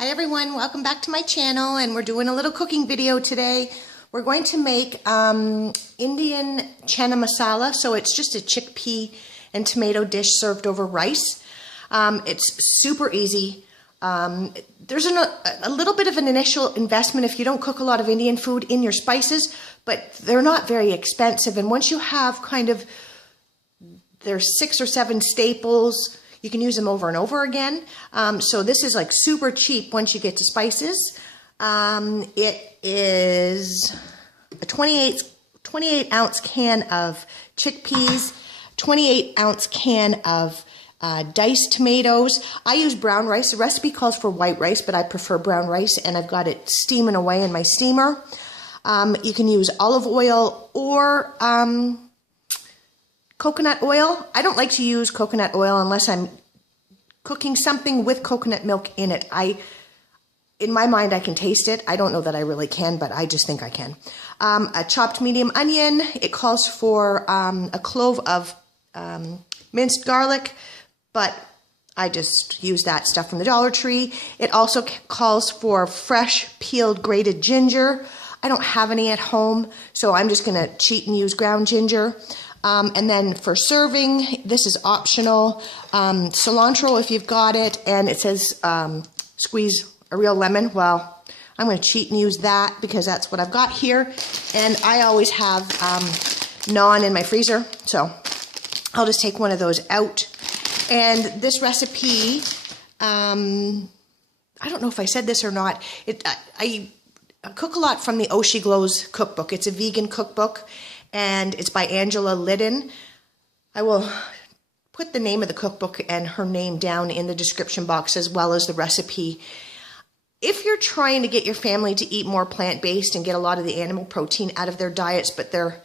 Hi everyone, welcome back to my channel, and we're doing a little cooking video today. We're going to make Indian Chana Masala, so it's just a chickpea and tomato dish served over rice. It's super easy. There's a little bit of an initial investment if you don't cook a lot of Indian food in your spices, but they're not very expensive, and once you have there's 6 or 7 staples, you can use them over and over again. So this is like super cheap once you get to spices. It is a 28 ounce can of chickpeas, 28 ounce can of diced tomatoes. I use brown rice. The recipe calls for white rice, but I prefer brown rice, and I've got it steaming away in my steamer. You can use olive oil or coconut oil. I don't like to use coconut oil unless I'm cooking something with coconut milk in it. In my mind, I can taste it. I don't know that I really can, but I just think I can. A chopped medium onion. It calls for a clove of minced garlic, but I just use that stuff from the Dollar Tree. It also calls for fresh peeled grated ginger. I don't have any at home, so I'm just going to cheat and use ground ginger. And then for serving, this is optional, cilantro if you've got it, and it says squeeze a real lemon. Well, I'm going to cheat and use that because that's what I've got here, and I always have naan in my freezer, so I'll just take one of those out. And this recipe, I don't know if I said this or not, I cook a lot from the Oh She Glows cookbook. It's a vegan cookbook, and it's by Angela Liddon. I will put the name of the cookbook and her name down in the description box, as well as the recipe. If you're trying to get your family to eat more plant-based and get a lot of the animal protein out of their diets, but they're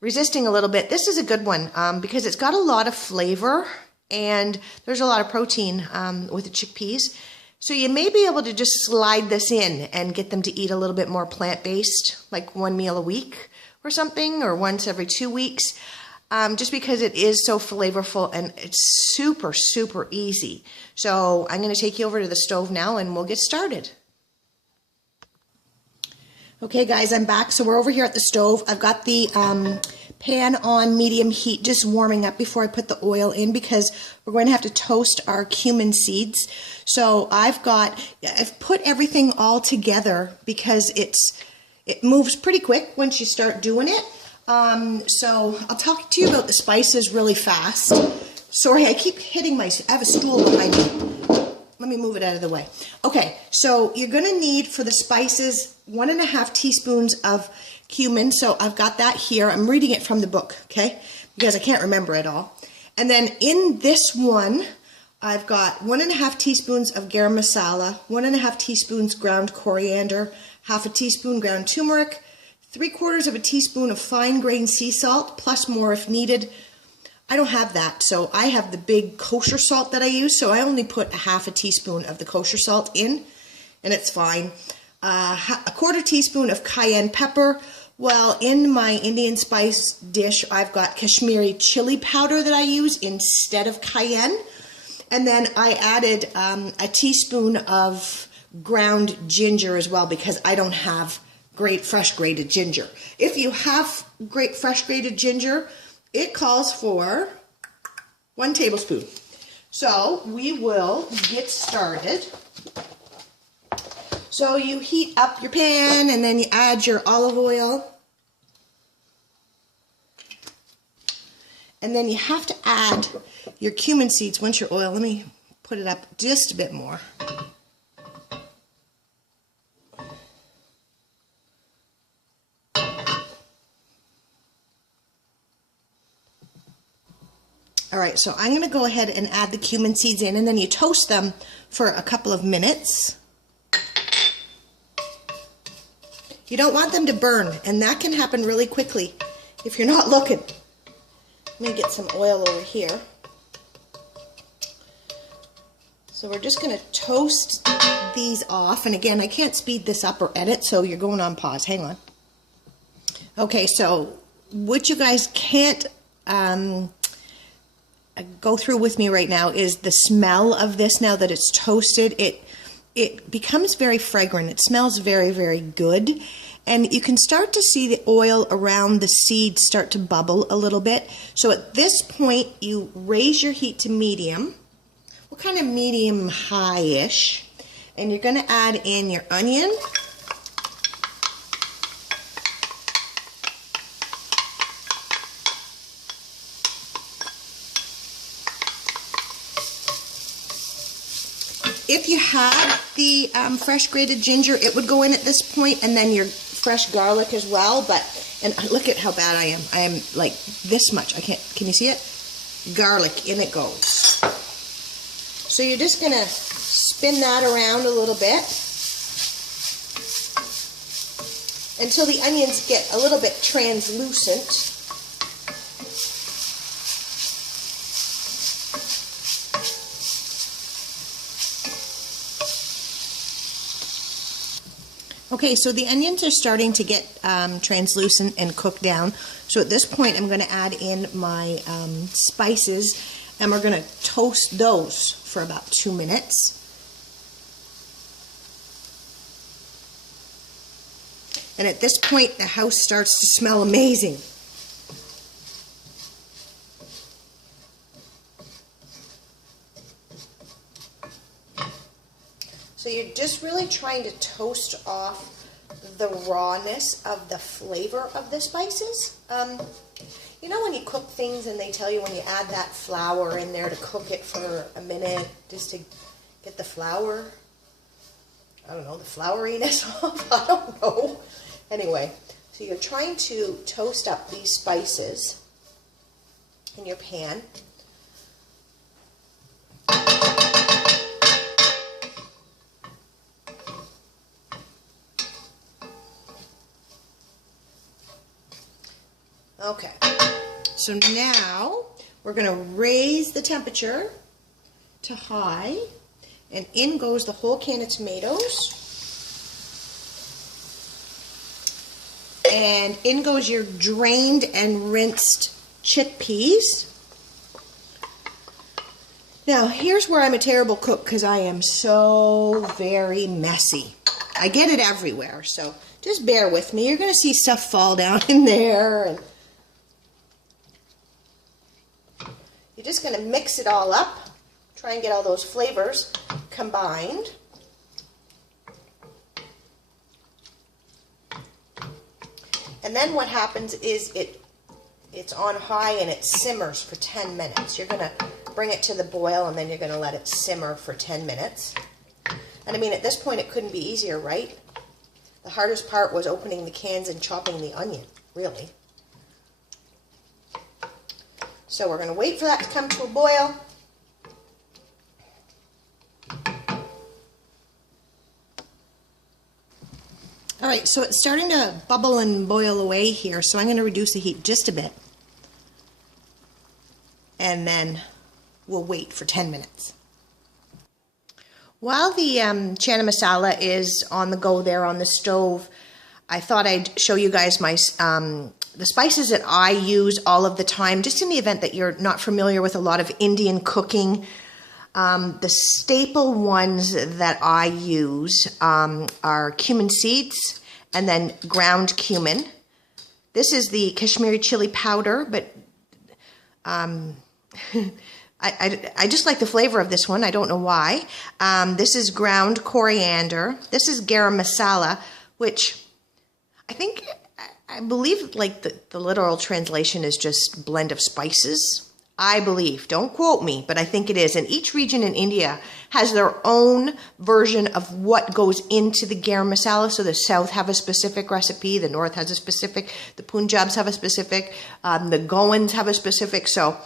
resisting a little bit, this is a good one because it's got a lot of flavor and there's a lot of protein with the chickpeas. So you may be able to just slide this in and get them to eat a little bit more plant-based, like 1 meal a week or something, or once every 2 weeks, just because it is so flavorful and it's super, super easy. So I'm going to take you over to the stove now and we'll get started. Okay guys, I'm back. So we're over here at the stove. I've got the pan on medium heat, just warming up before I put the oil in, because we're going to have to toast our cumin seeds. So I've put everything all together because it moves pretty quick once you start doing it. So I'll talk to you about the spices really fast. Sorry, I keep hitting I have a stool behind me. Let me move it out of the way. Okay, so you're going to need for the spices 1.5 teaspoons of cumin. So I've got that here. I'm reading it from the book, okay, because I can't remember it all. And then in this one, I've got 1.5 teaspoons of garam masala, 1.5 teaspoons ground coriander, 1/2 teaspoon ground turmeric, 3/4 teaspoon of fine grained sea salt, plus more if needed. I don't have that, so I have the big kosher salt that I use, so I only put 1/2 teaspoon of the kosher salt in, and it's fine. 1/4 teaspoon of cayenne pepper. Well, in my Indian spice dish, I've got Kashmiri chili powder that I use instead of cayenne. And then I added a teaspoon of ground ginger as well, because I don't have fresh grated ginger. If you have fresh grated ginger, it calls for 1 tablespoon. So we will get started. So you heat up your pan and then you add your olive oil. And then you have to add your cumin seeds once your oil, let me put it up just a bit more. All right, so I'm going to go ahead and add the cumin seeds in, and then you toast them for a couple of minutes. You don't want them to burn, and that can happen really quickly if you're not looking. Let me get some oil over here. So we're just going to toast these off, and again, I can't speed this up or edit, so you're going on pause. Hang on. Okay, so what you guys can't go through with me right now is the smell of this now that it's toasted. it becomes very fragrant. It smells very, very good. And you can start to see the oil around the seeds start to bubble a little bit. So at this point, you raise your heat to medium. What kind of medium high-ish? And you're going to add in your onion. If you had the fresh grated ginger, it would go in at this point, and then your fresh garlic as well. And look at how bad I am. I am like this much. Can you see it? Garlic, in it goes. So you're just gonna spin that around a little bit until the onions get a little bit translucent. Okay, so the onions are starting to get translucent and cooked down. So at this point, I'm going to add in my spices, and we're going to toast those for about 2 minutes. And at this point, the house starts to smell amazing. So you're just really trying to toast off the rawness of the flavor of the spices. You know when you cook things and they tell you when you add that flour in there to cook it for a minute just to get the flour, I don't know, the flouriness off? I don't know. Anyway, so you're trying to toast up these spices in your pan. Okay, so now we're going to raise the temperature to high, and in goes the whole can of tomatoes, and in goes your drained and rinsed chickpeas. Now here's where I'm a terrible cook because I am so very messy. I get it everywhere, so just bear with me. You're going to see stuff fall down in there, and you're just going to mix it all up, try and get all those flavors combined. And then what happens is it's on high and it simmers for 10 minutes. You're going to bring it to the boil, and then you're going to let it simmer for 10 minutes. And I mean, at this point it couldn't be easier, right? The hardest part was opening the cans and chopping the onion, really. So we're going to wait for that to come to a boil. All right, so it's starting to bubble and boil away here, so I'm going to reduce the heat just a bit. And then we'll wait for 10 minutes. While the Chana Masala is on the go there on the stove, I thought I'd show you guys my the spices that I use all of the time, just in the event that you're not familiar with a lot of Indian cooking. The staple ones that I use are cumin seeds and then ground cumin. This is the Kashmiri chili powder, but I just like the flavor of this one. I don't know why. This is ground coriander. This is garam masala, which I believe like the literal translation is just blend of spices. I believe. Don't quote me, but I think it is. And each region in India has their own version of what goes into the garam masala. So the south have a specific recipe, the north has a specific, the Punjabs have a specific, the Goans have a specific. So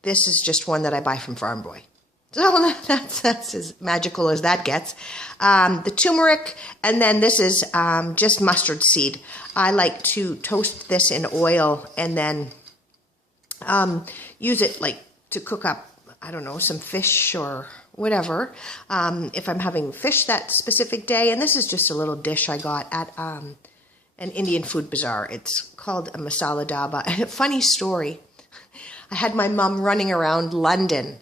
this is just one that I buy from Farm Boy. So that's as magical as that gets. The turmeric, and then this is just mustard seed. I like to toast this in oil and then use it like to cook up, I don't know, some fish or whatever, if I'm having fish that specific day. And this is just a little dish I got at an Indian food bazaar. It's called a masala daba. And a funny story, I had my mom running around London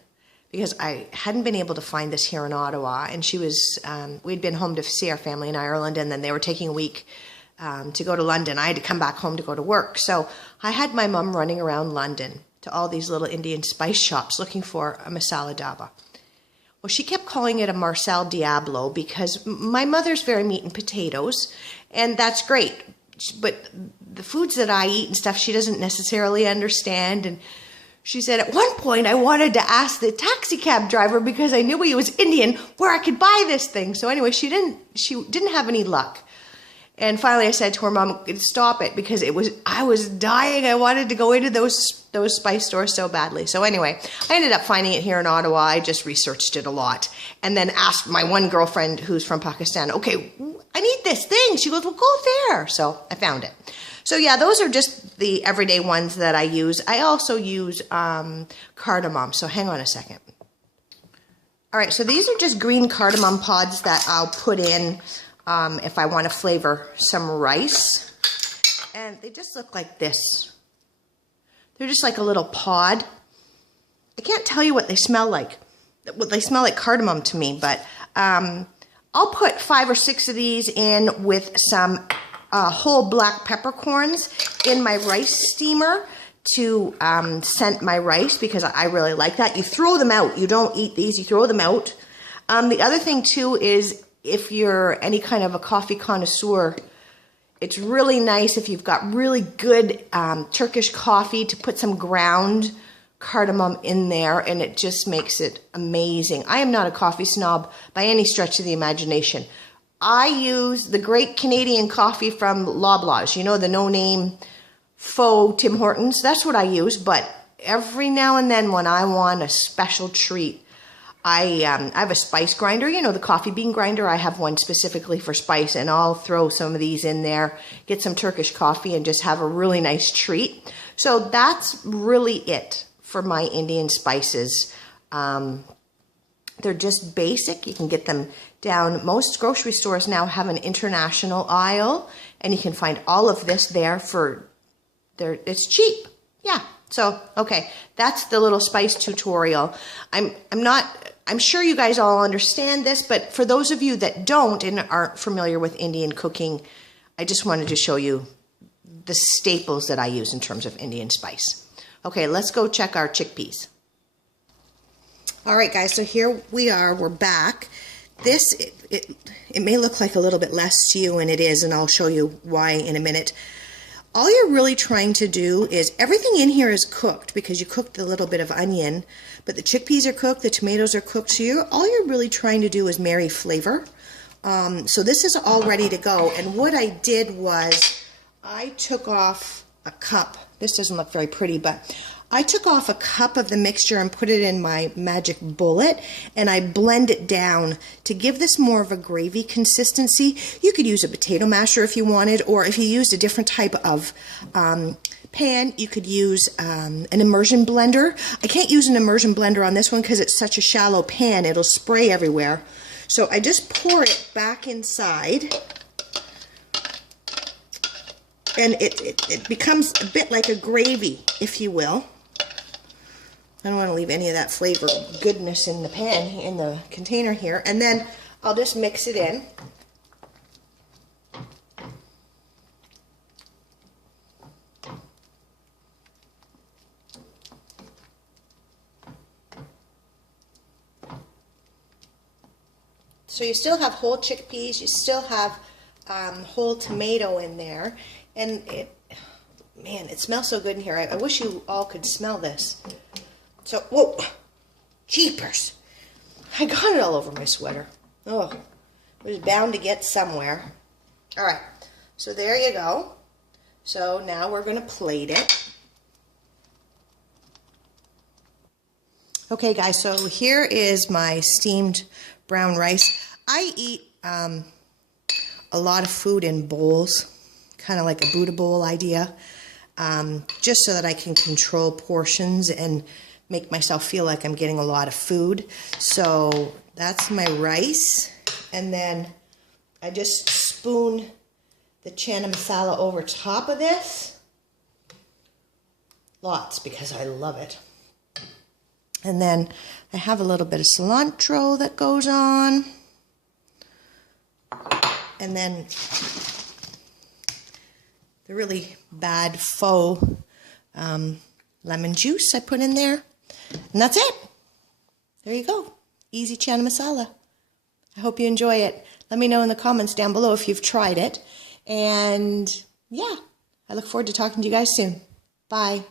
because I hadn't been able to find this here in Ottawa. And she was, we'd been home to see our family in Ireland, and then they were taking a week to go to London. I had to come back home to go to work. So I had my mom running around London to all these little Indian spice shops looking for a masala daba. Well, she kept calling it a Marcel Diablo because my mother's very meat and potatoes, and that's great. But the foods that I eat and stuff, she doesn't necessarily understand. And she said at one point I wanted to ask the taxi cab driver, because I knew he was Indian, where I could buy this thing. So anyway, she didn't have any luck. And finally I said to her, Mom, stop it, because I was dying. I wanted to go into those spice stores so badly. So anyway, I ended up finding it here in Ottawa. I just researched it a lot and then asked my one girlfriend who's from Pakistan, okay, I need this thing. She goes, well, go there. So I found it. So yeah, those are just the everyday ones that I use. I also use cardamom. So hang on a second. All right, so these are just green cardamom pods that I'll put in if I want to flavor some rice. And they just look like this. They're just like a little pod. I can't tell you what they smell like. Well, they smell like cardamom to me, but I'll put 5 or 6 of these in with some whole black peppercorns in my rice steamer to scent my rice, because I really like that. You throw them out. You don't eat these. You throw them out. The other thing, too, is if you're any kind of a coffee connoisseur, it's really nice if you've got really good Turkish coffee to put some ground cardamom in there, and it just makes it amazing. I am not a coffee snob by any stretch of the imagination. I use the great Canadian coffee from Loblaws, you know, the no-name faux Tim Hortons. That's what I use, but every now and then when I want a special treat, I have a spice grinder, you know, the coffee bean grinder. I have one specifically for spice, and I'll throw some of these in there, get some Turkish coffee, and just have a really nice treat. So that's really it for my Indian spices. They're just basic. You can get them down. Most grocery stores now have an international aisle, and you can find all of this there it's cheap. Yeah. So, okay, that's the little spice tutorial. I'm sure you guys all understand this, but for those of you that don't and aren't familiar with Indian cooking, I just wanted to show you the staples that I use in terms of Indian spice. Okay, let's go check our chickpeas. All right, guys, so here we are. We're back. This, it may look like a little bit less to you, and it is, and I'll show you why in a minute. All you're really trying to do is, everything in here is cooked because you cooked a little bit of onion, but the chickpeas are cooked, the tomatoes are cooked, so all you're really trying to do is marry flavor. So this is all ready to go, and what I did was I took off a cup. This doesn't look very pretty, but I took off a cup of the mixture and put it in my magic bullet, and I blend it down to give this more of a gravy consistency. You could use a potato masher if you wanted, or if you used a different type of pan, you could use an immersion blender. I can't use an immersion blender on this one because it's such a shallow pan, it'll spray everywhere. So I just pour it back inside, and it becomes a bit like a gravy, if you will. I don't want to leave any of that flavor goodness in the pan, in the container here. And then I'll just mix it in. So you still have whole chickpeas, you still have whole tomato in there. And man, it smells so good in here. I wish you all could smell this. So, whoa, jeepers. I got it all over my sweater. Oh, it was bound to get somewhere. All right, so there you go. So now we're going to plate it. Okay, guys, so here is my steamed brown rice. I eat a lot of food in bowls, kind of like a Buddha bowl idea, just so that I can control portions and make myself feel like I'm getting a lot of food. So that's my rice, and then I just spoon the Chana Masala over top of this. Lots, because I love it. And then I have a little bit of cilantro that goes on. And then the really bad faux lemon juice I put in there. And that's it. There you go. Easy chana masala. I hope you enjoy it. Let me know in the comments down below if you've tried it. And yeah, I look forward to talking to you guys soon. Bye.